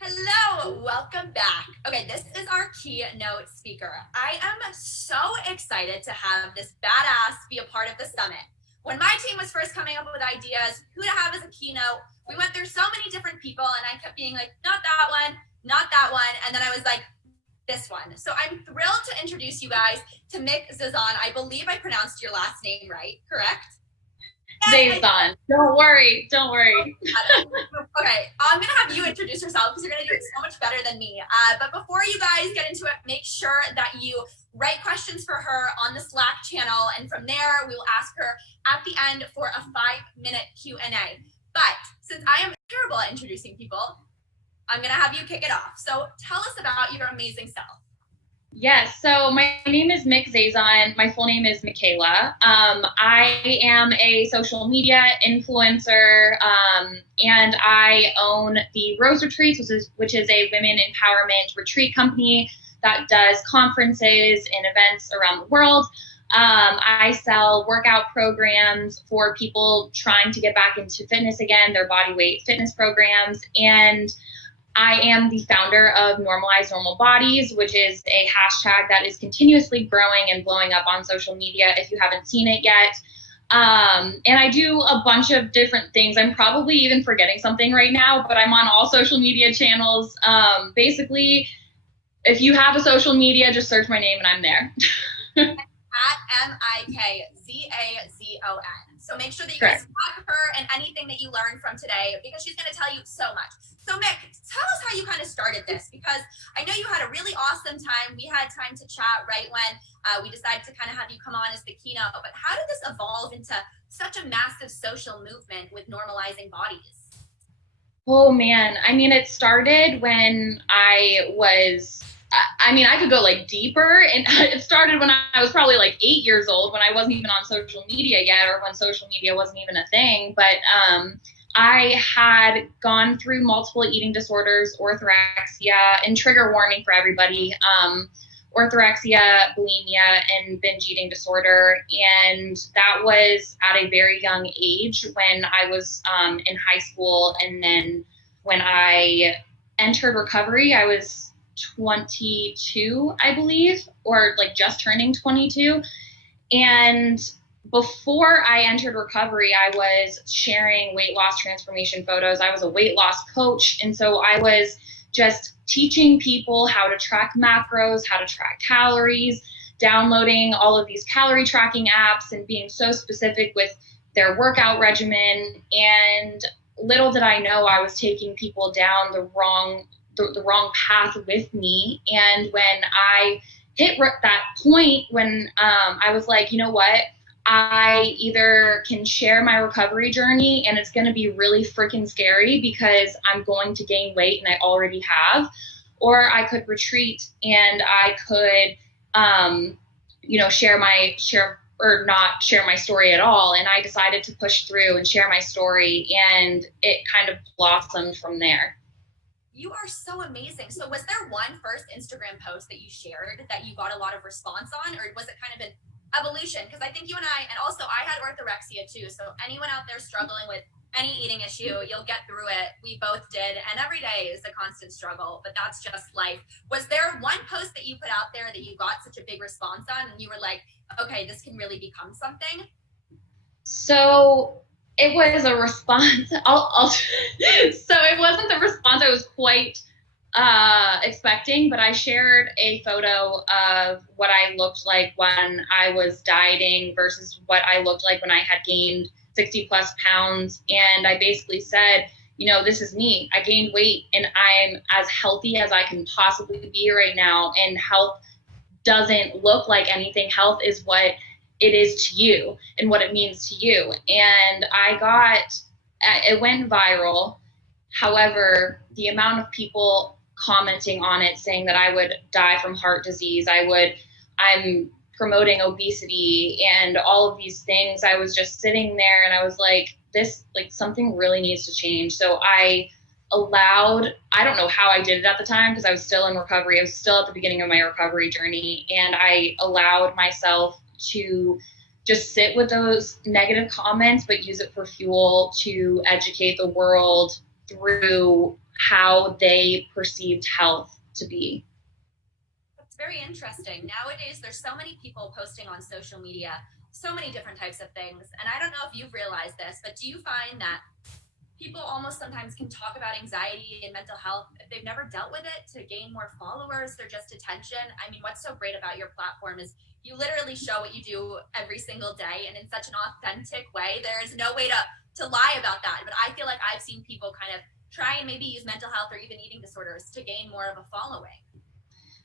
Hello, welcome back. Okay, this is our keynote speaker. I am so excited to have this badass be a part of the summit. When my team was first coming up with ideas, who to have as a keynote, we went through so many different people and I kept being like, not that one, not that one. And then I was like, this one. So I'm thrilled to introduce you guys to Mick Zazon. I believe I pronounced your last name right, correct? Zazon. Don't worry. Okay, I'm gonna have you introduce yourself because you're gonna do it so much better than me. But before you guys get into it, make sure that you write questions for her on the Slack channel, and from there we will ask her at the end for a 5-minute Q&A. But since I am terrible at introducing people, I'm gonna have you kick it off. So tell us about your amazing self. Yes, so my name is Mick Zazon. My full name is Michaela. I am a social media influencer, and I own the Rose Retreats, which is a women empowerment retreat company that does conferences and events around the world. I sell workout programs for people trying to get back into fitness again, their body weight fitness programs, and I am the founder of Normalize Normal Bodies, which is a hashtag that is continuously growing and blowing up on social media if you haven't seen it yet. And I do a bunch of different things. I'm probably even forgetting something right now, but I'm on all social media channels. Basically, if you have a social media, just search my name and I'm there. At Mickzazon. So make sure that you guys tag her and anything that you learned from today because she's going to tell you so much. So Mick, tell us how you kind of started this because I know you had a really awesome time. We had time to chat right when we decided to kind of have you come on as the keynote. But how did this evolve into such a massive social movement with normalizing bodies? Oh man, I mean, it started when I could go like deeper, and it started when I was probably like 8 years old, when I wasn't even on social media yet, or when social media wasn't even a thing. But I had gone through multiple eating disorders, orthorexia, and trigger warning for everybody, orthorexia, bulimia, and binge eating disorder. And that was at a very young age when I was in high school. And then when I entered recovery, I was 22, I believe, or like just turning 22. And before I entered recovery, I was sharing weight loss transformation photos. I was a weight loss coach. And so I was just teaching people how to track macros, how to track calories, downloading all of these calorie tracking apps and being so specific with their workout regimen. And little did I know I was taking people down the wrong path with me. And when I hit that point when I was like, you know what? I either can share my recovery journey and it's going to be really freaking scary because I'm going to gain weight and I already have, or I could retreat and I could, share or not share my story at all. And I decided to push through and share my story, and it kind of blossomed from there. You are so amazing. So was there one first Instagram post that you shared that you got a lot of response on, or was it kind of an evolution? Because I think you and and also I had orthorexia too. So anyone out there struggling with any eating issue, you'll get through it. We both did. And every day is a constant struggle, but that's just life. Was there one post that you put out there that you got such a big response on and you were like, okay, this can really become something? So it was a response. So it wasn't the response I was quite expecting, but I shared a photo of what I looked like when I was dieting versus what I looked like when I had gained 60 plus pounds. And I basically said, this is me. I gained weight and I'm as healthy as I can possibly be right now. And health doesn't look like anything. Health is what it is to you and what it means to you. And it went viral. However, the amount of people commenting on it saying that I would die from heart disease, I'm promoting obesity and all of these things, I was just sitting there and I was like, something really needs to change. So I don't know how I did it at the time because I was still in recovery. I was still at the beginning of my recovery journey, and I allowed myself to just sit with those negative comments, but use it for fuel to educate the world through how they perceived health to be. That's very interesting. Nowadays, there's so many people posting on social media, so many different types of things. And I don't know if you've realized this, but do you find that people almost sometimes can talk about anxiety and mental health if they've never dealt with it to gain more followers? They're just attention. I mean, what's so great about your platform is you literally show what you do every single day and in such an authentic way. There is no way to lie about that. But I feel like I've seen people kind of try and maybe use mental health or even eating disorders to gain more of a following.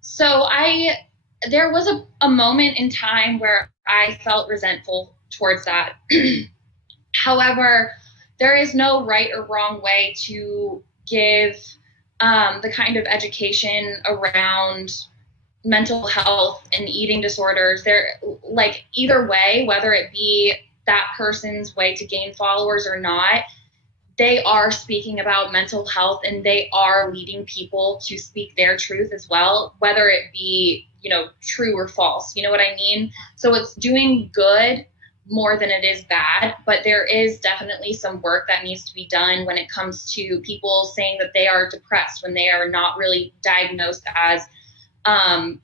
So there was a moment in time where I felt resentful towards that. However, there is no right or wrong way to give the kind of education around mental health and eating disorders. Like either way, whether it be that person's way to gain followers or not, they are speaking about mental health and they are leading people to speak their truth as well, whether it be, true or false. You know what I mean? So it's doing good more than it is bad, but there is definitely some work that needs to be done when it comes to people saying that they are depressed when they are not really diagnosed as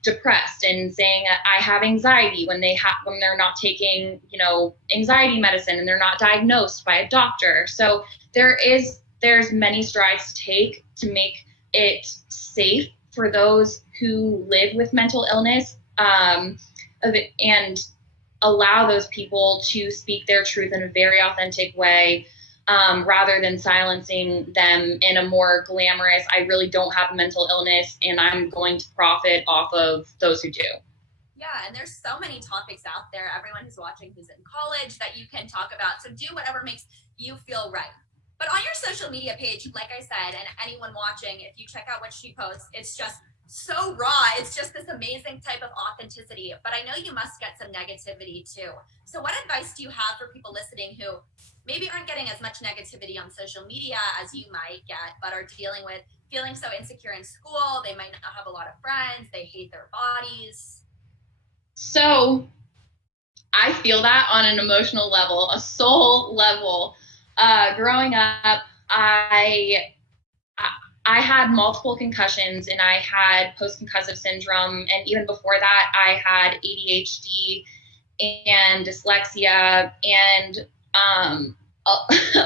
depressed, and saying I have anxiety when they're not taking, anxiety medicine and they're not diagnosed by a doctor. So there's many strides to take to make it safe for those who live with mental illness, and allow those people to speak their truth in a very authentic way, rather than silencing them in a more glamorous, I really don't have a mental illness and I'm going to profit off of those who do. Yeah, and there's so many topics out there, everyone who's watching who's in college, that you can talk about. So do whatever makes you feel right. But on your social media page, like I said, and anyone watching, if you check out what she posts, it's just so raw. It's just this amazing type of authenticity. But I know you must get some negativity too. So what advice do you have for people listening who maybe aren't getting as much negativity on social media as you might get, but are dealing with feeling so insecure in school? They might not have a lot of friends. They hate their bodies. So I feel that on an emotional level, a soul level. Growing up, I had multiple concussions and I had post-concussive syndrome. And even before that, I had ADHD and dyslexia. And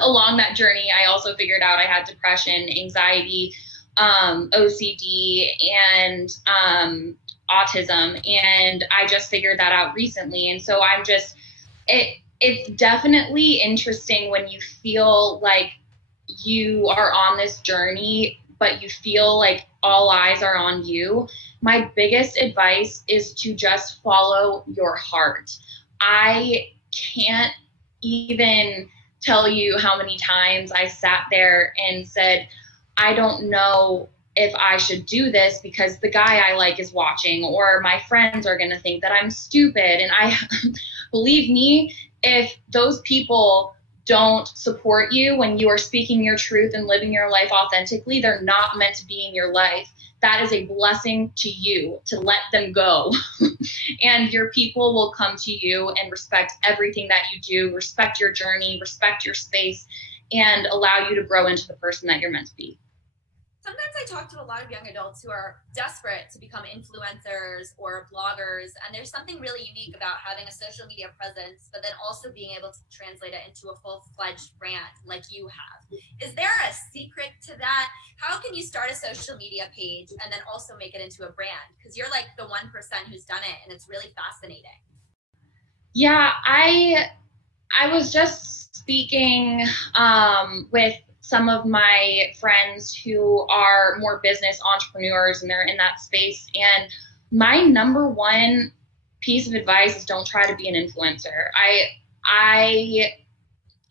along that journey, I also figured out I had depression, anxiety, OCD, and autism. And I just figured that out recently. And so it's definitely interesting when you feel like you are on this journey, but you feel like all eyes are on you. My biggest advice is to just follow your heart. I can't even tell you how many times I sat there and said, I don't know if I should do this because the guy I like is watching, or my friends are going to think that I'm stupid. And believe me, if those people don't support you when you are speaking your truth and living your life authentically, they're not meant to be in your life. That is a blessing to you to let them go. And your people will come to you and respect everything that you do, respect your journey, respect your space, and allow you to grow into the person that you're meant to be. Sometimes I talk to a lot of young adults who are desperate to become influencers or bloggers, and there's something really unique about having a social media presence, but then also being able to translate it into a full-fledged brand like you have. Is there a secret to that? How can you start a social media page and then also make it into a brand? Because you're like the 1% who's done it, and it's really fascinating. Yeah, I was just speaking with some of my friends who are more business entrepreneurs and they're in that space. And my number one piece of advice is don't try to be an influencer. I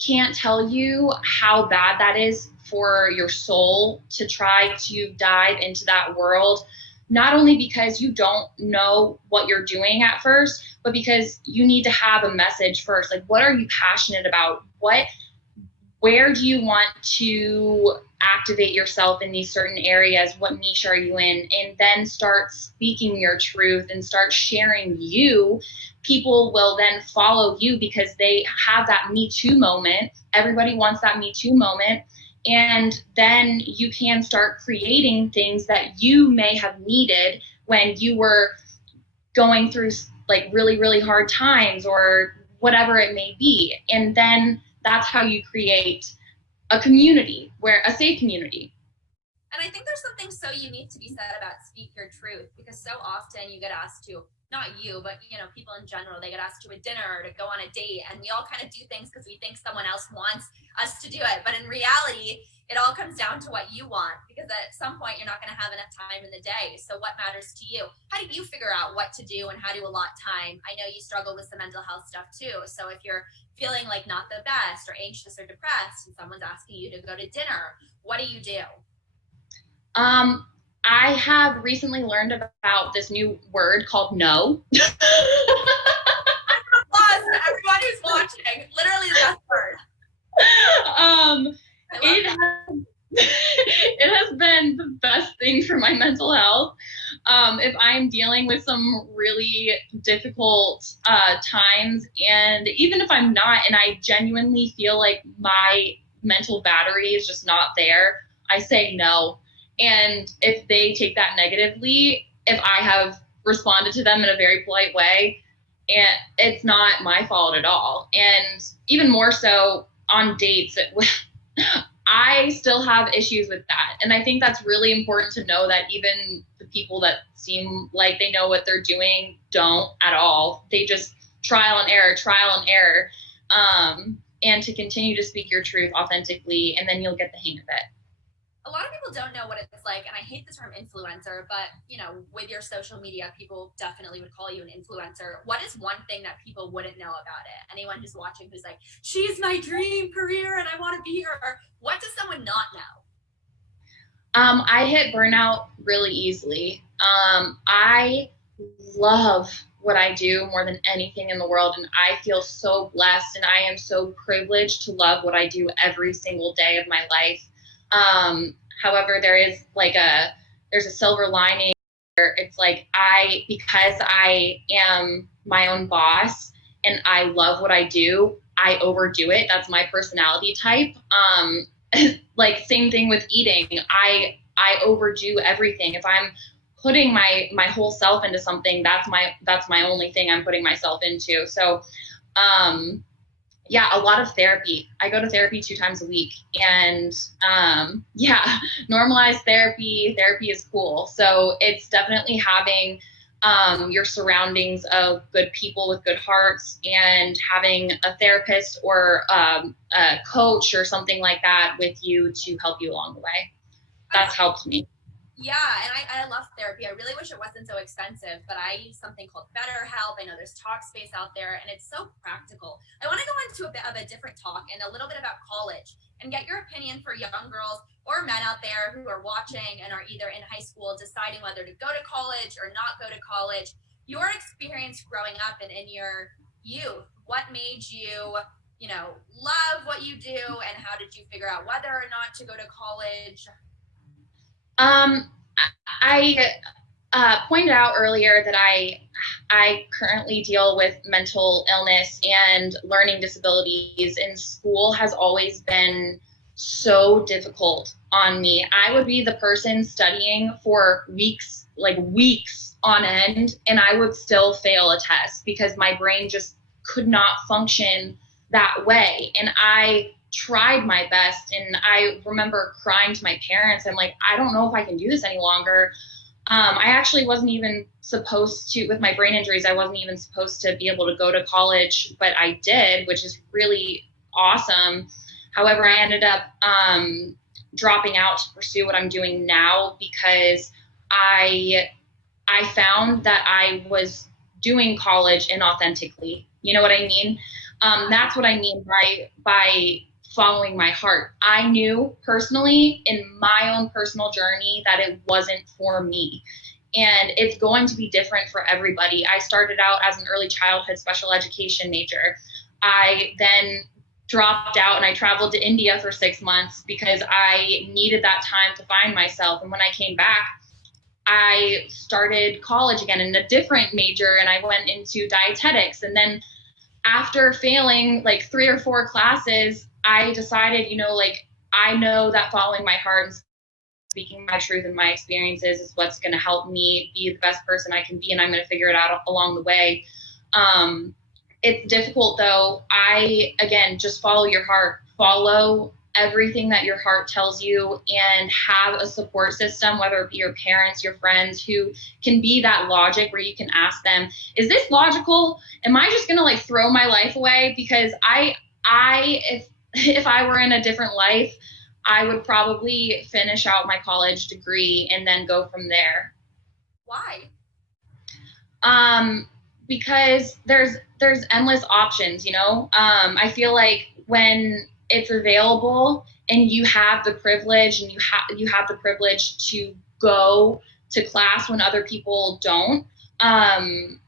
can't tell you how bad that is for your soul to try to dive into that world, not only because you don't know what you're doing at first, but because you need to have a message first. Like, what are you passionate about? Where do you want to activate yourself in these certain areas? What niche are you in? And then start speaking your truth and start sharing you. People will then follow you because they have that Me Too moment. Everybody wants that Me Too moment. And then you can start creating things that you may have needed when you were going through like really, really hard times or whatever it may be. And then that's how you create a community, a safe community. And I think there's something so unique to be said about speak your truth, because so often you get asked to, not you, but people in general, they get asked to a dinner or to go on a date, and we all kind of do things because we think someone else wants us to do it. But in reality, it all comes down to what you want, because at some point you're not going to have enough time in the day. So what matters to you? How do you figure out what to do and how to allot time? I know you struggle with some mental health stuff too. So if you're feeling like not the best or anxious or depressed and someone's asking you to go to dinner, what do you do? I have recently learned about this new word called no. Applause to everyone who's watching. Literally the best word. It has been the best thing for my mental health. If I'm dealing with some really difficult times, and even if I'm not, and I genuinely feel like my mental battery is just not there, I say no. And if they take that negatively, if I have responded to them in a very polite way, and it's not my fault at all. And even more so on dates, I still have issues with that. And I think that's really important to know, that even the people that seem like they know what they're doing don't at all. They just trial and error. And to continue to speak your truth authentically, and then you'll get the hang of it. A lot of people don't know what it's like, and I hate the term influencer, but with your social media, people definitely would call you an influencer. What is one thing that people wouldn't know about it? Anyone who's watching who's like, she's my dream career and I want to be her. What does someone not know? I hit burnout really easily. I love what I do more than anything in the world, and I feel so blessed, and I am so privileged to love what I do every single day of my life. However, there's a silver lining where it's like, because I am my own boss and I love what I do, I overdo it. That's my personality type. Like same thing with eating. I overdo everything. If I'm putting my whole self into something, that's my only thing I'm putting myself into. So, yeah, a lot of therapy. I go to therapy 2 times a week, and normalized therapy. Therapy is cool. So it's definitely having your surroundings of good people with good hearts, and having a therapist or a coach or something like that with you to help you along the way. That's helped me. Yeah, and I love therapy. I really wish it wasn't so expensive, but I use something called BetterHelp. I know there's Talkspace out there, and it's so practical. I want to go into a bit of a different talk and a little bit about college, and get your opinion for young girls or men out there who are watching and are either in high school deciding whether to go to college or not go to college. Your experience growing up and in your youth, what made you love what you do, and how did you figure out whether or not to go to college? I pointed out earlier that I currently deal with mental illness and learning disabilities, and school has always been so difficult on me. I would be the person studying for weeks on end, and I would still fail a test because my brain just could not function that way. And I tried my best, and I remember crying to my parents. I'm like, I don't know if I can do this any longer. I actually wasn't even supposed to, with my brain injuries, I wasn't even supposed to be able to go to college, but I did, which is really awesome. However, I ended up dropping out to pursue what I'm doing now, because I found that I was doing college inauthentically. You know what I mean? That's what I mean by following my heart. I knew personally in my own personal journey that it wasn't for me. And it's going to be different for everybody. I started out as an early childhood special education major. I then dropped out and I traveled to India for 6 months because I needed that time to find myself. And when I came back, I started college again in a different major, and I went into dietetics. And then after failing like 3 or 4 classes, I decided, I know that following my heart and speaking my truth and my experiences is what's going to help me be the best person I can be, and I'm going to figure it out along the way. It's difficult though. Again, just follow your heart, follow everything that your heart tells you, and have a support system, whether it be your parents, your friends, who can be that logic where you can ask them, is this logical? Am I just going to like throw my life away? Because if I were in a different life, I would probably finish out my college degree and then go from there. Why? Because there's endless options, you know? I feel like when it's available and you have the privilege, and you have the privilege to go to class when other people don't, and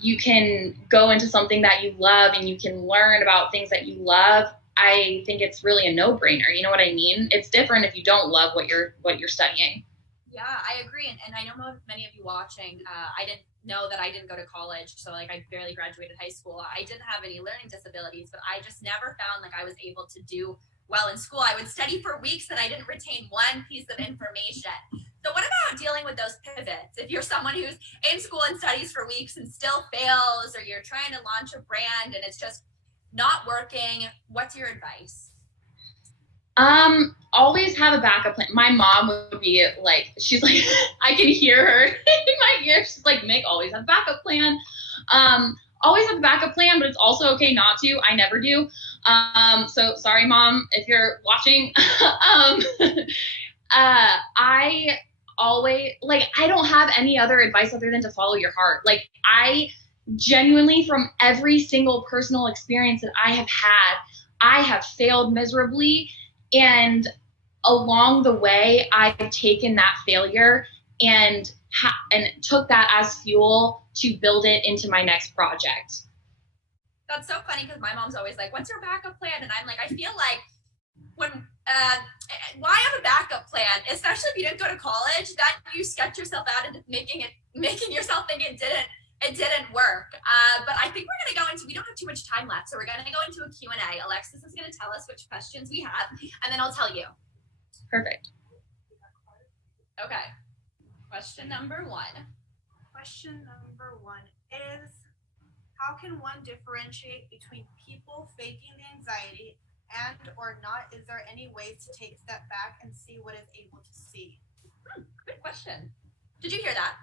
you can go into something that you love and you can learn about things that you love, I think it's really a no-brainer. You know what I mean? It's different if you don't love what you're studying. Yeah, I agree. And I know many of you watching, I didn't know that I didn't go to college. So like I barely graduated high school. I didn't have any learning disabilities, but I just never found like I was able to do well in school. I would study for weeks and I didn't retain one piece of information. So what about dealing with those pivots? If you're someone who's in school and studies for weeks and still fails, or you're trying to launch a brand and it's just not working, what's your advice? Always have a backup plan. My mom would be like, she's like, I can hear her in my ear. She's like, Mick, always have a backup plan. Always have a backup plan, but it's also okay not to. I never do. So sorry, Mom, if you're watching. I always, like, I don't have any other advice other than to follow your heart. Like, I genuinely, from every single personal experience that I have had, I have failed miserably. And along the way, I've taken that failure and took that as fuel to build it into my next project. That's so funny, because my mom's always like, what's your backup plan? And I'm like, I feel like why have a backup plan, especially if you didn't go to college, that you sketch yourself out into making yourself think it didn't work. But I think we're going to go into, we don't have too much time left, so we're going to go into a Q&A. Alexis is going to tell us which questions we have, and then I'll tell you. Perfect. Okay. Question number one. Question number one is, how can one differentiate between people faking the anxiety and or not? Is there any ways to take a step back and see what is able to see? Good question. Did you hear that?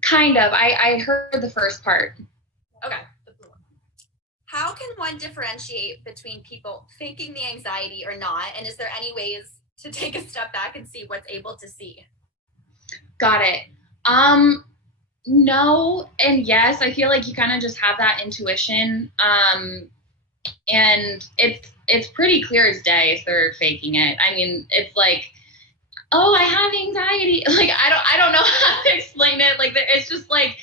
Kind of. I heard the first part. Okay. The blue one. How can one differentiate between people faking the anxiety or not? And is there any ways to take a step back and see what's able to see? Got it. No and yes. I feel like you kind of just have that intuition. And it's pretty clear as day if they're faking it. I mean, it's like, oh, I have anxiety. Like, I don't know how to explain it. Like, it's just like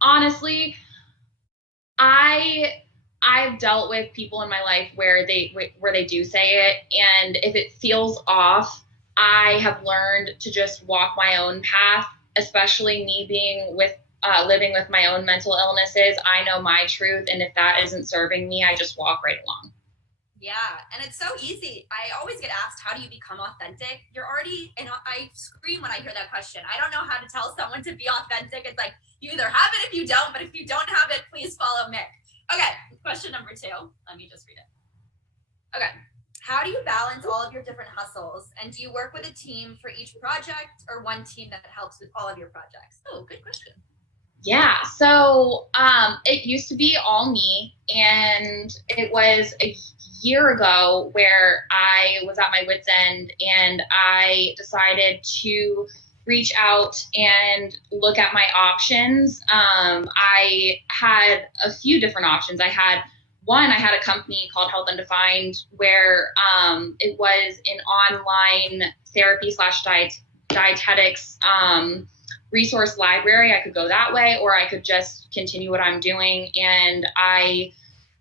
honestly, I've dealt with people in my life where they do say it, and if it feels off, I have learned to just walk my own path, especially me being living with my own mental illnesses. I know my truth, and if that isn't serving me, I just walk right along. Yeah, and it's so easy. I always get asked, how do you become authentic? You're already, and I scream when I hear that question. I don't know how to tell someone to be authentic. It's like, you either have it if you don't, but if you don't have it, please follow Mick. Okay, question number two. Let me just read it. Okay, how do you balance all of your different hustles? And do you work with a team for each project, or one team that helps with all of your projects? Oh, good question. Yeah, so it used to be all me, and it was a year ago where I was at my wit's end, and I decided to reach out and look at my options. I had a few different options. I had a company called Health Undefined, where it was an online therapy / dietetics resource library. I could go that way, or I could just continue what I'm doing. And I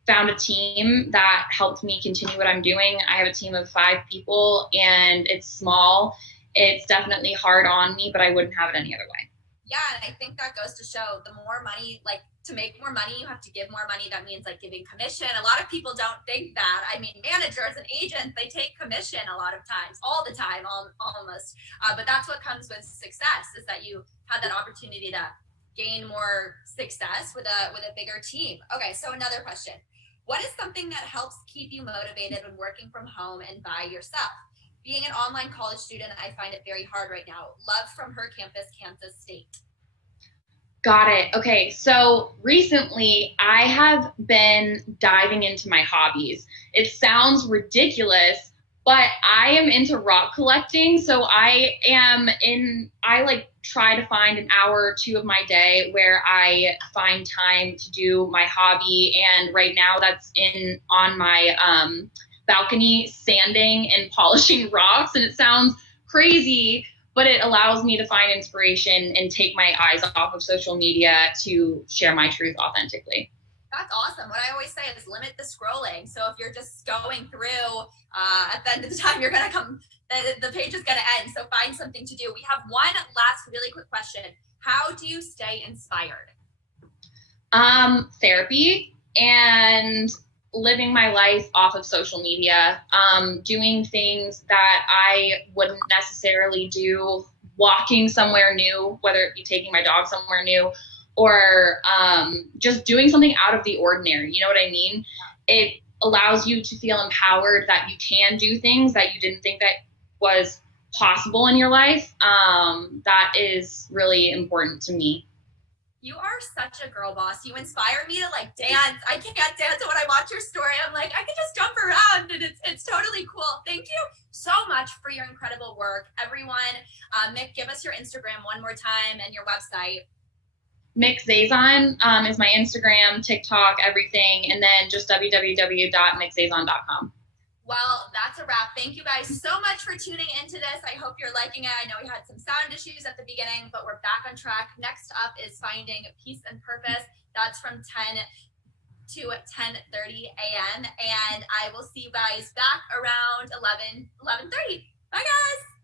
found a team that helped me continue what I'm doing. I have a team of 5 people, and it's small. It's definitely hard on me, but I wouldn't have it any other way. Yeah, and I think that goes to show the more money, like to make more money, you have to give more money. That means like giving commission. A lot of people don't think that. I mean, managers and agents, they take commission a lot of times, all the time, almost. But that's what comes with success, is that you have that opportunity to gain more success with a bigger team. Okay, so another question. What is something that helps keep you motivated when working from home and by yourself? Being an online college student, I find it very hard right now. Love from her campus, Kansas State. Got it. Okay, so recently I have been diving into my hobbies. It sounds ridiculous, but I am into rock collecting. So I like try to find an hour or two of my day where I find time to do my hobby. And right now that's on my balcony, sanding and polishing rocks. And it sounds crazy, but it allows me to find inspiration and take my eyes off of social media to share my truth authentically. That's awesome. What I always say is limit the scrolling. So if you're just going through, at the end of the time, you're going to come, the page is going to end. So find something to do. We have one last really quick question. How do you stay inspired? Therapy and living my life off of social media, doing things that I wouldn't necessarily do, walking somewhere new, whether it be taking my dog somewhere new, or just doing something out of the ordinary. You know what I mean? It allows you to feel empowered that you can do things that you didn't think that was possible in your life. That is really important to me. You are such a girl boss. You inspire me to like dance. I can't dance, and when I watch your story, I'm like, I can just jump around, and it's totally cool. Thank you so much for your incredible work, everyone. Mick, give us your Instagram one more time and your website. Mick Zazon is my Instagram, TikTok, everything, and then just www.mickzazon.com. Well, that's a wrap. Thank you guys so much for tuning into this. I hope you're liking it. I know we had some sound issues at the beginning, but we're back on track. Next up is Finding Peace and Purpose. That's from 10 to 10:30 a.m. And I will see you guys back around 11:30. Bye, guys.